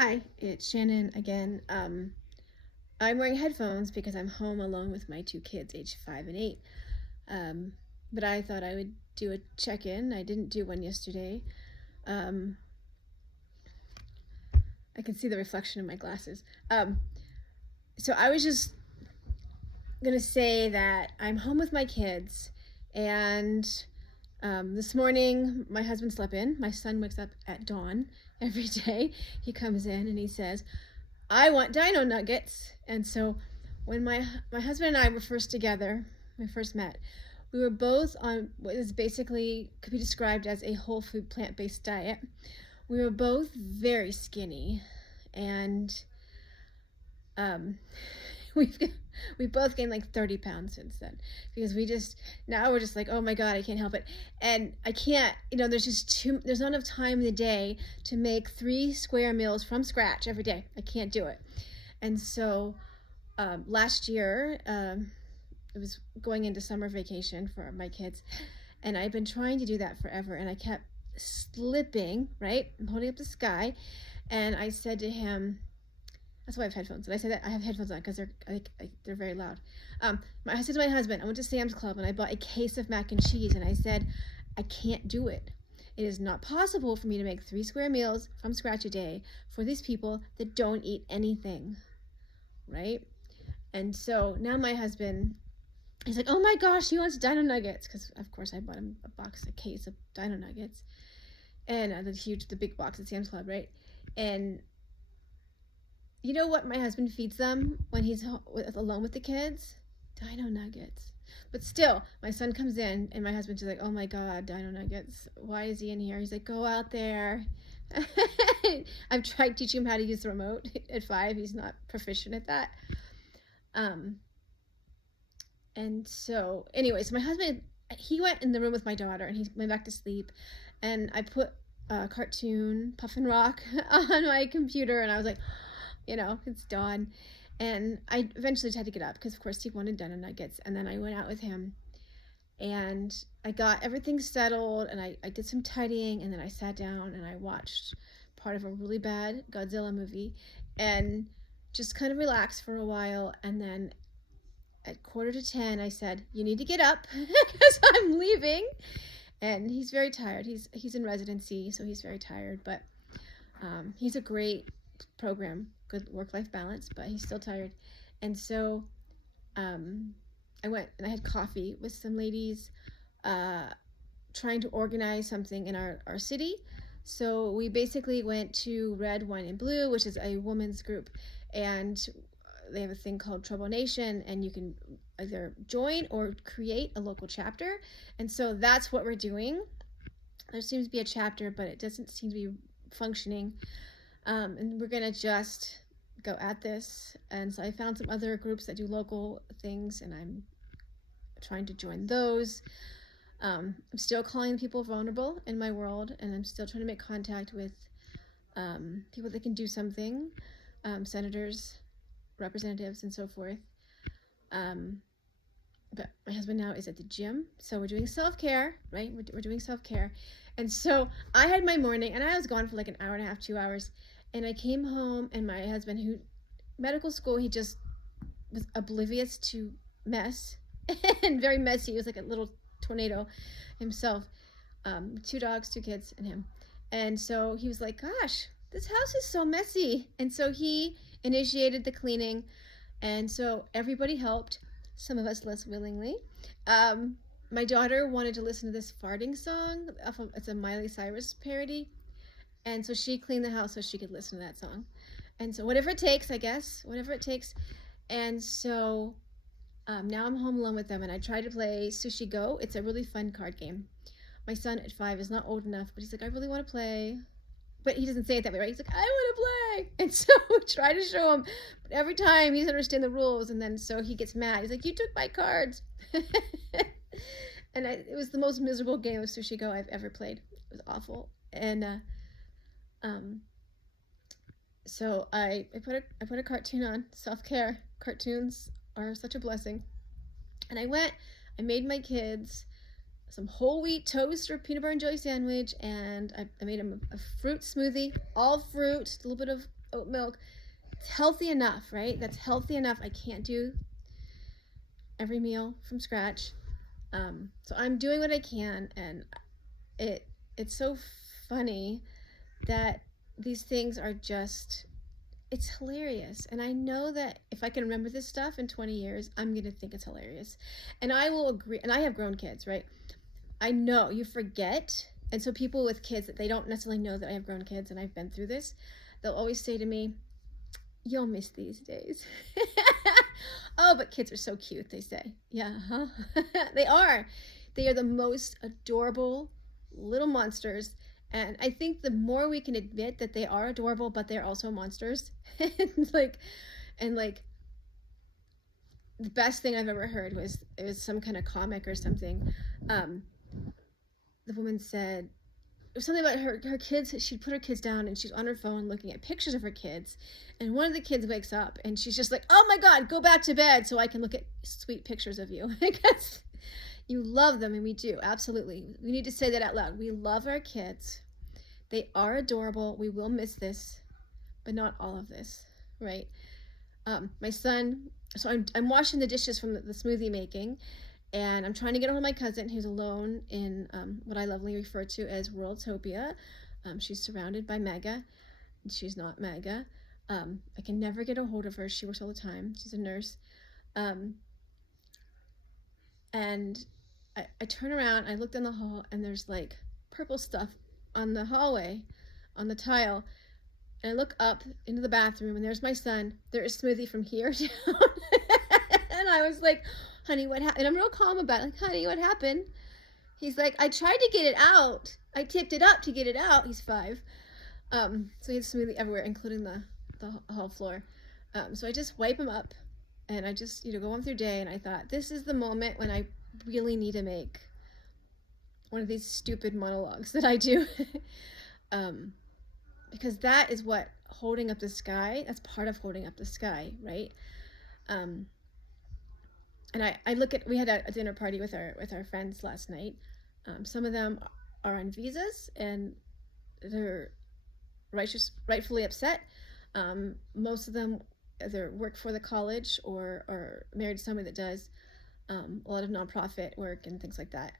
Hi, it's Shannon again. I'm wearing headphones because I'm home alone with my two kids, age 5 and 8. Um, but I thought I would do a check-in. I didn't do one yesterday. Um, I can see the reflection in my glasses. So I was just gonna say that I'm home with my kids, and this morning my husband slept in. My son wakes up at dawn every day. He comes in and he says, I want dino nuggets. And so when my husband and I were first together, when we first met, we were both on what is basically could be described as a whole food plant-based diet. We were both very skinny, and um, we've we both gained like 30 pounds since then, because now we're just like, oh my god, I can't help it. And I can't, there's not enough time in the day to make 3 square meals from scratch every day. I can't do it. And so last year, it was going into summer vacation for my kids, and I've been trying to do that forever, and I kept slipping. Right, I'm holding up the sky, and I said to him, that's why I have headphones. And I said that I have headphones on because they're very loud. I said to my husband, I went to Sam's Club and I bought a case of mac and cheese, and I said, I can't do it. It is not possible for me to make 3 square meals from scratch a day for these people that don't eat anything, right? And so now my husband, he's like, oh my gosh, he wants Dino Nuggets, because of course I bought him a case of Dino Nuggets, and the big box at Sam's Club, right? And you know what my husband feeds them when he's alone with the kids? Dino Nuggets. But still, my son comes in, and my husband's just like, oh my god, Dino Nuggets. Why is he in here? He's like, go out there. I've tried teaching him how to use the remote at 5. He's not proficient at that. And so, anyways, my husband, he went in the room with my daughter, and he went back to sleep. And I put a cartoon, Puffin Rock, on my computer, and I was like, it's dawn. And I eventually had to get up because, of course, he wanted Dino Nuggets. And then I went out with him, and I got everything settled, and I did some tidying, and then I sat down and I watched part of a really bad Godzilla movie and just kind of relaxed for a while. And then at 9:45, I said, you need to get up because I'm leaving. And he's very tired. He's in residency, so he's very tired. But he's a great program, good work-life balance, but he's still tired. And so I went and I had coffee with some ladies trying to organize something in our city. So we basically went to Red, Wine, and Blue, which is a women's group, and they have a thing called Trouble Nation, and you can either join or create a local chapter. And so that's what we're doing. There seems to be a chapter, but it doesn't seem to be functioning. And we're gonna just go at this. And so I found some other groups that do local things, and I'm trying to join those. I'm still calling people vulnerable in my world, and I'm still trying to make contact with people that can do something, senators, representatives, and so forth. But my husband now is at the gym, so we're doing self-care, right? We're doing self-care. And so I had my morning, and I was gone for like an hour and a half, 2 hours. And I came home, and my husband, medical school, he just was oblivious to mess and very messy. He was like a little tornado himself. 2 dogs, 2 kids, and him. And so he was like, gosh, this house is so messy. And so he initiated the cleaning. And so everybody helped, some of us less willingly. My daughter wanted to listen to this farting song. It's a Miley Cyrus parody. And so she cleaned the house so she could listen to that song. And so whatever it takes, I guess, whatever it takes. And so now I'm home alone with them, and I try to play Sushi Go. It's a really fun card game. My son at 5 is not old enough, but he's like, I really want to play. But he doesn't say it that way, right? He's like, I want to play. And so we try to show him. But every time he doesn't understand the rules, and then so he gets mad. He's like, you took my cards. And it was the most miserable game of Sushi Go I've ever played. It was awful. And so I put a cartoon on. Self-care cartoons are such a blessing. And I made my kids some whole wheat toast or peanut butter and jelly sandwich, and I made them a fruit smoothie, all fruit, a little bit of oat milk. It's healthy enough, right? That's healthy enough. I can't do every meal from scratch. So I'm doing what I can, and it's so funny that these things are just, it's hilarious. And I know that if I can remember this stuff in 20 years, I'm going to think it's hilarious. And I will agree. And I have grown kids, right? I know you forget. And so people with kids that they don't necessarily know that I have grown kids and I've been through this, they'll always say to me, you'll miss these days. Oh, but kids are so cute, they say. Yeah, huh? They are. They are the most adorable little monsters. And I think the more we can admit that they are adorable, but they're also monsters. and like the best thing I've ever heard was, it was some kind of comic or something. The woman said, it was something about her kids. She'd put her kids down and she's on her phone looking at pictures of her kids. And one of the kids wakes up and she's just like, oh my God, go back to bed so I can look at sweet pictures of you. I guess you love them, and we do, absolutely. We need to say that out loud. We love our kids. They are adorable. We will miss this, but not all of this, right? My son, so I'm washing the dishes from the smoothie making, and I'm trying to get hold of my cousin who's alone in what I lovingly refer to as Worldtopia. She's surrounded by MAGA. She's not MAGA. I can never get a hold of her. She works all the time. She's a nurse. And I turn around, I look down the hall, and there's like purple stuff on the hallway, on the tile. And I look up into the bathroom, and there's my son. There is smoothie from here down. And I was like, honey, what happened? And I'm real calm about it. Like, honey, what happened? He's like, I tried to get it out. I tipped it up to get it out. He's 5. So he has smoothie everywhere, including the hall floor. So I just wipe him up, and I just, go on through day. And I thought, this is the moment when I really need to make one of these stupid monologues that I do. Because that is what holding up the sky, that's part of holding up the sky, right? And I look at, we had a dinner party with our friends last night. Some of them are on visas and they're rightfully upset. Most of them either work for the college or are married to somebody that does a lot of nonprofit work and things like that.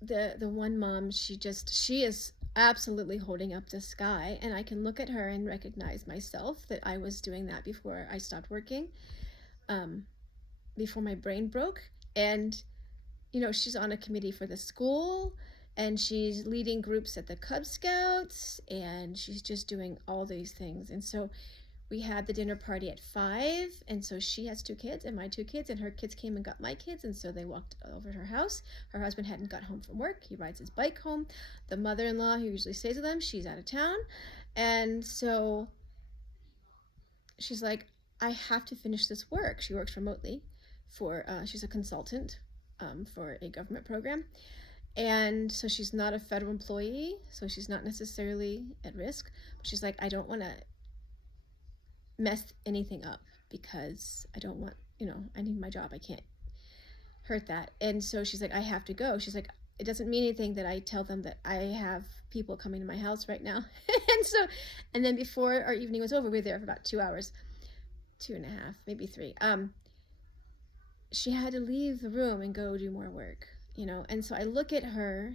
The one mom, she is absolutely holding up the sky, and I can look at her and recognize myself that I was doing that before I stopped working, before my brain broke. And she's on a committee for the school, and she's leading groups at the Cub Scouts, and she's just doing all these things. And so we had the dinner party at 5, and so she has 2 kids and my 2 kids, and her kids came and got my kids, and so they walked over to her house. Her husband hadn't got home from work. He rides his bike home. The mother-in-law who usually stays with them, she's out of town. And so she's like, I have to finish this work. She works remotely for, she's a consultant for a government program. And so she's not a federal employee, so she's not necessarily at risk. But she's like, I don't want to mess anything up because I don't want, I need my job. I can't hurt that. And so she's like, I have to go. She's like, it doesn't mean anything that I tell them that I have people coming to my house right now. and then before our evening was over, we were there for about 2 hours, 2.5, maybe 3. She had to leave the room and go do more work, and so I look at her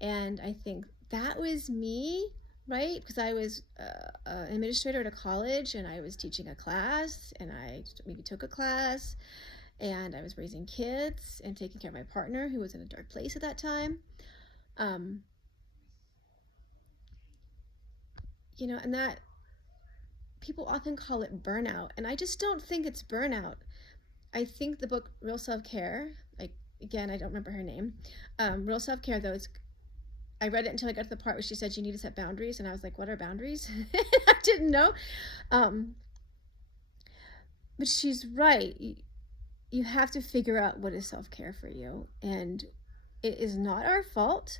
and I think that was me, right? Because I was an administrator at a college, and I was teaching a class, and I maybe took a class, and I was raising kids and taking care of my partner who was in a dark place at that time. And that people often call it burnout, and I just don't think it's burnout. I think the book Real Self-Care, again, I don't remember her name. Real Self-Care, though, I read it until I got to the part where she said you need to set boundaries, and I was like, what are boundaries? I didn't know. But she's right. You have to figure out what is self-care for you, and it is not our fault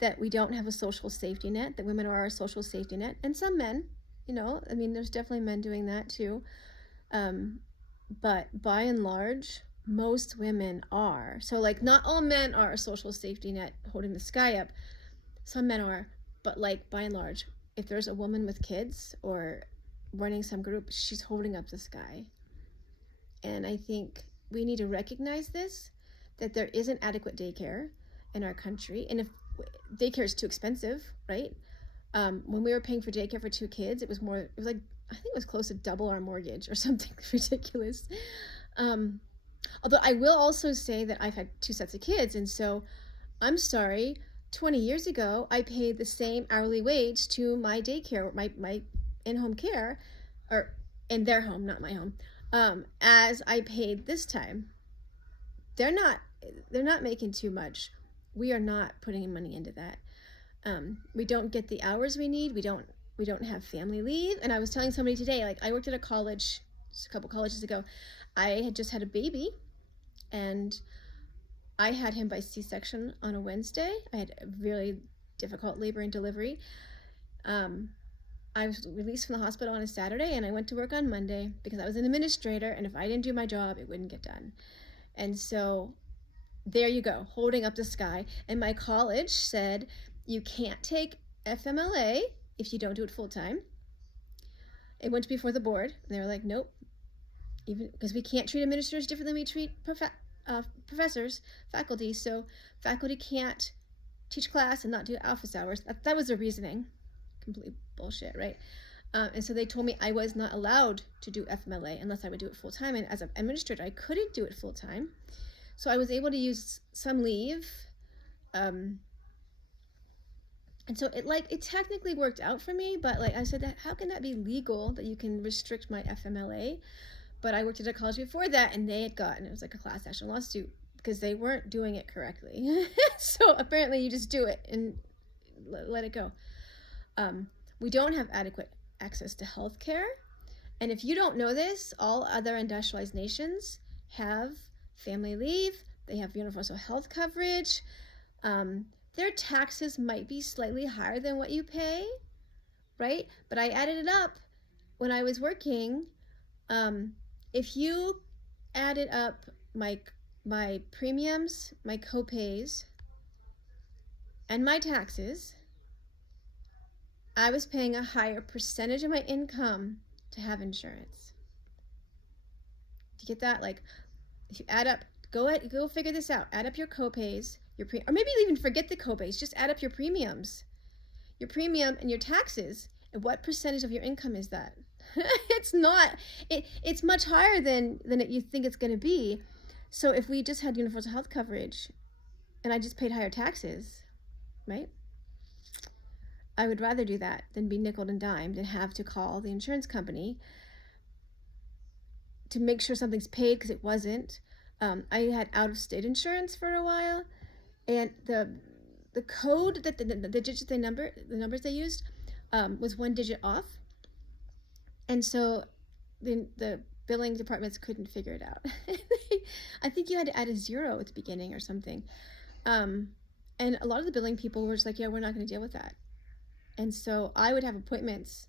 that we don't have a social safety net, that women are our social safety net, and some men, there's definitely men doing that too. But by and large, most women are. So not all men are a social safety net holding the sky up. some men are, but like by and large, if there's a woman with kids or running some group, she's holding up the sky. And I think we need to recognize this, that there isn't adequate daycare in our country. And if daycare is too expensive, right? When we were paying for daycare for 2 kids, it was like, I think it was close to double our mortgage or something ridiculous. Although I will also say that I've had 2 sets of kids. And so I'm sorry, 20 years ago, I paid the same hourly wage to my daycare, my in-home care, or in their home, not my home, as I paid this time. They're not making too much. We are not putting money into that. We don't get the hours we need. We don't have family leave. And I was telling somebody today, like I worked at a college, a couple colleges ago. I had just had a baby, and I had him by C-section on a Wednesday. I had a really difficult labor and delivery. I was released from the hospital on a Saturday, and I went to work on Monday because I was an administrator, and if I didn't do my job, it wouldn't get done. And so there you go, holding up the sky. And my college said, you can't take FMLA if you don't do it full time. It went before the board, and they were like, nope, even because we can't treat administrators different than we treat professors, faculty. So faculty can't teach class and not do office hours. That was their reasoning. Complete bullshit, right? And so they told me I was not allowed to do FMLA unless I would do it full time. And as an administrator, I couldn't do it full time. So I was able to use some leave. And so it technically worked out for me, but like I said, how can that be legal that you can restrict my FMLA? But I worked at a college before that, and they had gotten, it was like a class action lawsuit because they weren't doing it correctly. So apparently you just do it and let it go. We don't have adequate access to health care. And if you don't know this, all other industrialized nations have family leave. They have universal health coverage. Their taxes might be slightly higher than what you pay, right? But I added it up when I was working. If you added up my premiums, my co-pays, and my taxes, I was paying a higher percentage of my income to have insurance. Do you get that? Like, if you add up, go figure this out. Add up your co-pays, or maybe even forget the co-pays. Just add up your premiums, your premium and your taxes. And what percentage of your income is that? It's not. It's much higher than you think it's going to be. So if we just had universal health coverage, and I just paid higher taxes, right? I would rather do that than be nickeled and dimed and have to call the insurance company to make sure something's paid because it wasn't. I had out-of-state insurance for a while, and the code that the numbers they used was 1 digit off, and so the billing departments couldn't figure it out. I think you had to add a 0 at the beginning or something, and a lot of the billing people were just like, yeah, we're not going to deal with that. And so I would have appointments,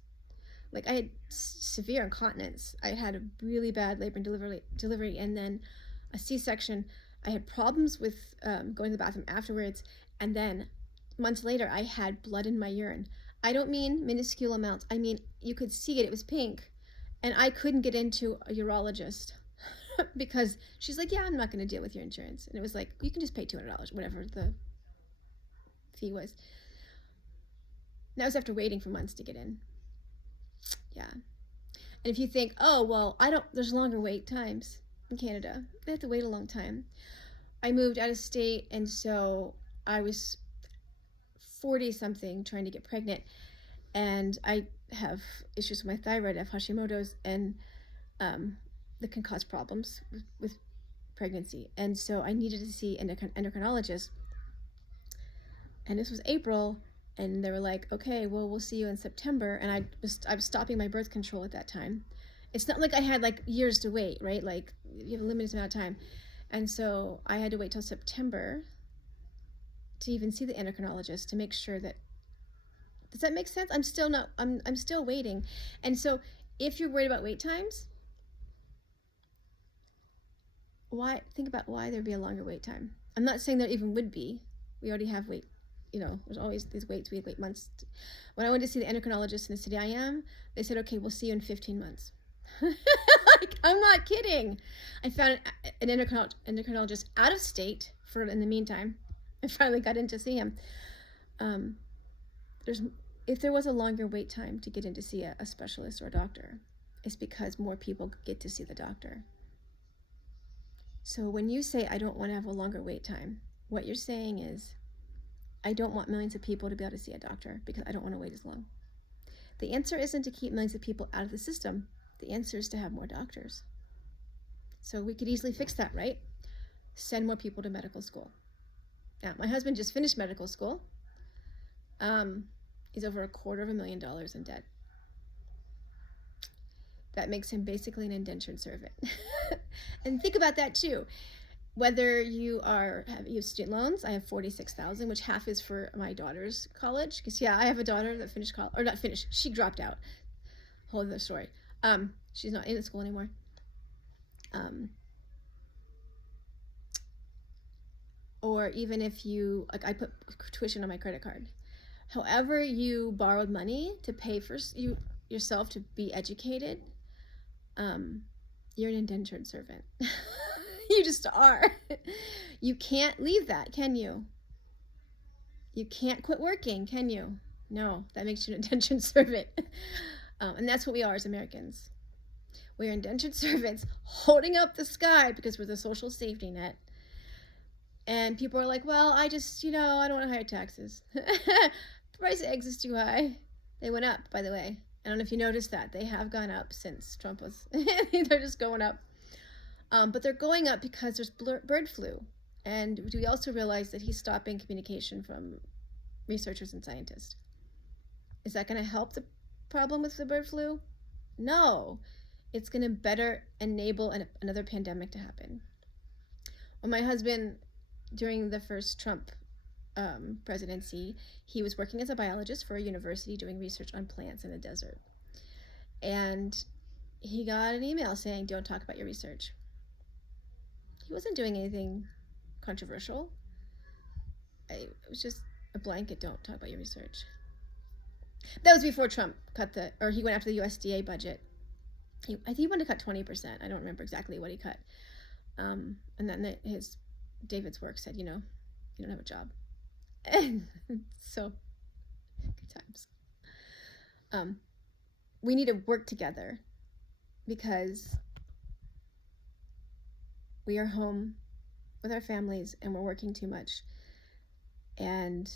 like I had severe incontinence. I had a really bad labor and delivery, and then a C-section. I had problems with going to the bathroom afterwards, and then months later I had blood in my urine. I don't mean minuscule amounts. I mean, you could see it. It was pink, and I couldn't get into a urologist because she's like, yeah, I'm not going to deal with your insurance. And it was like, you can just pay $200, whatever the fee was. That was after waiting for months to get in. Yeah. And if you think, oh, well, there's longer wait times in Canada. They have to wait a long time. I moved out of state, and so I was 40-something trying to get pregnant, and I have issues with my thyroid. I have Hashimoto's, and that can cause problems with pregnancy. And so I needed to see an endocrinologist. And this was April, and they were like, okay, well, we'll see you in September. And I was stopping my birth control at that time. It's not like I had like years to wait, right? Like you have a limited amount of time. And so I had to wait till September to even see the endocrinologist to make sure that, does that make sense? I'm still waiting. And so if you're worried about wait times, think about why there'd be a longer wait time. I'm not saying there even would be. We already have wait there's always these waits. We wait months. When I went to see the endocrinologist in the city I am, they said, okay, we'll see you in 15 months. Like, I'm not kidding. I found an endocrinologist out of state in the meantime. I finally got in to see him. If there was a longer wait time to get in to see a specialist or a doctor, it's because more people get to see the doctor. So when you say, I don't want to have a longer wait time, what you're saying is, I don't want millions of people to be able to see a doctor because I don't want to wait as long. The answer isn't to keep millions of people out of the system. The answer is to have more doctors. So we could easily fix that, right? Send more people to medical school. Now, my husband just finished medical school. He's over $250,000 in debt. That makes him basically an indentured servant. And think about that too. Whether you have student loans, I have $46,000, which half is for my daughter's college. Because I have a daughter that finished college, or not finished. She dropped out. Whole other story. She's not in school anymore. Or even if I put tuition on my credit card. However you borrowed money to pay for yourself to be educated, you're an indentured servant. You just are. You can't leave that, can you? You can't quit working, can you? No, that makes you an indentured servant. And that's what we are as Americans. We are indentured servants holding up the sky because we're the social safety net. And people are like, well, I just, I don't want higher taxes. The price of eggs is too high. They went up, by the way. I don't know if you noticed that. They have gone up since Trump was, they're just going up. But they're going up because there's bird flu. And we also realize that he's stopping communication from researchers and scientists. Is that going to help the problem with the bird flu? No. It's going to better enable another pandemic to happen. Well, my husband, during the first Trump presidency, he was working as a biologist for a university doing research on plants in the desert. And he got an email saying, don't talk about your research. He wasn't doing anything controversial. It was just a blanket, don't talk about your research. That was before Trump he went after the USDA budget. I think he wanted to cut 20%. I don't remember exactly what he cut. And then David's work said, you don't have a job. And so, good times. We need to work together because we are home with our families and we're working too much. And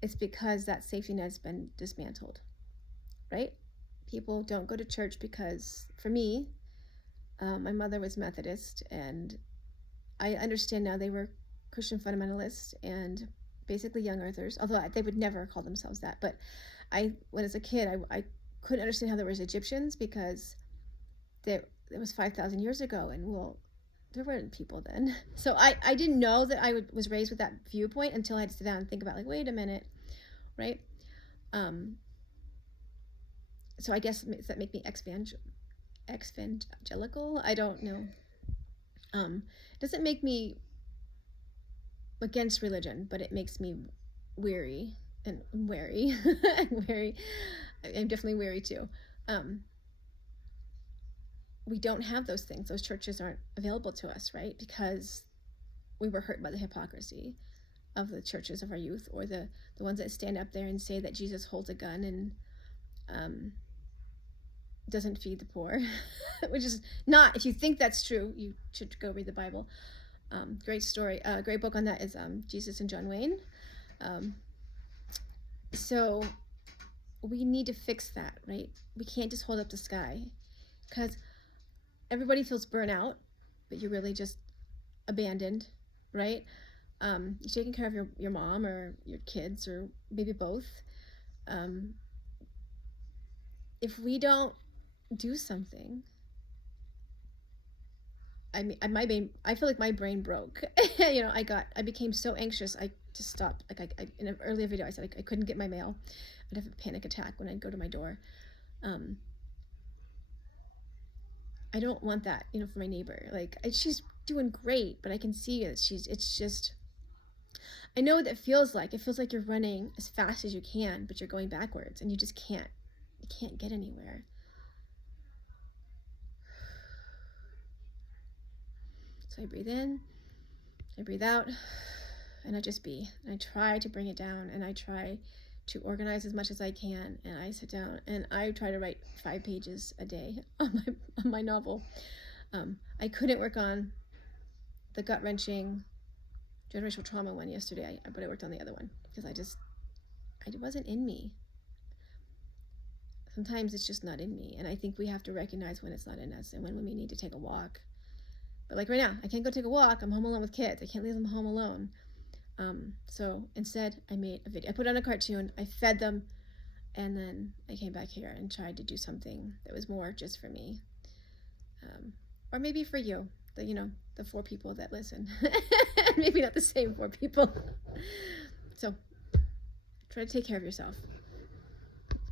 it's because that safety net has been dismantled, right? People don't go to church because, for me, my mother was Methodist, and I understand now they were Christian fundamentalists and basically young earthers, although they would never call themselves that. But when as a kid, I couldn't understand how there was Egyptians because it was 5,000 years ago, and there weren't people then. So I didn't know that I was raised with that viewpoint until I had to sit down and think about, wait a minute, right? So I guess, does that make me evangelical? I don't know. It doesn't make me against religion, but it makes me weary and wary. Wary. I'm definitely weary too. We don't have those things. Those churches aren't available to us, right? Because we were hurt by the hypocrisy of the churches of our youth, or the ones that stand up there and say that Jesus holds a gun and doesn't feed the poor, which is not. If you think that's true, you should go read the Bible. Great story. Great book on that is Jesus and John Wayne. So we need to fix that, right? We can't just hold up the sky, because everybody feels burnout, but you're really just abandoned, right? You're taking care of your mom or your kids, or maybe both. If we don't do something, I feel like my brain broke. I became so anxious. I just stopped. In an earlier video, I said I couldn't get my mail. I'd have a panic attack when I'd go to my door. I don't want that, for my neighbor. She's doing great, but I can see it's just, I know what that feels like. It feels like you're running as fast as you can, but you're going backwards and you just can't. You can't get anywhere. So I breathe in, I breathe out, and I just be. And I try to bring it down, and I try to organize as much as I can, and I sit down and I try to write 5 pages a day on my novel. I couldn't work on the gut-wrenching generational trauma one yesterday, but I worked on the other one because it wasn't in me. Sometimes it's just not in me, and I think we have to recognize when it's not in us and when we need to take a walk. But like right now, I can't go take a walk. I'm home alone with kids. I can't leave them home alone. So instead, I made a video. I put on a cartoon. I fed them, and then I came back here and tried to do something that was more just for me, or maybe for you. The 4 people that listen. Maybe not the same 4 people. So try to take care of yourself.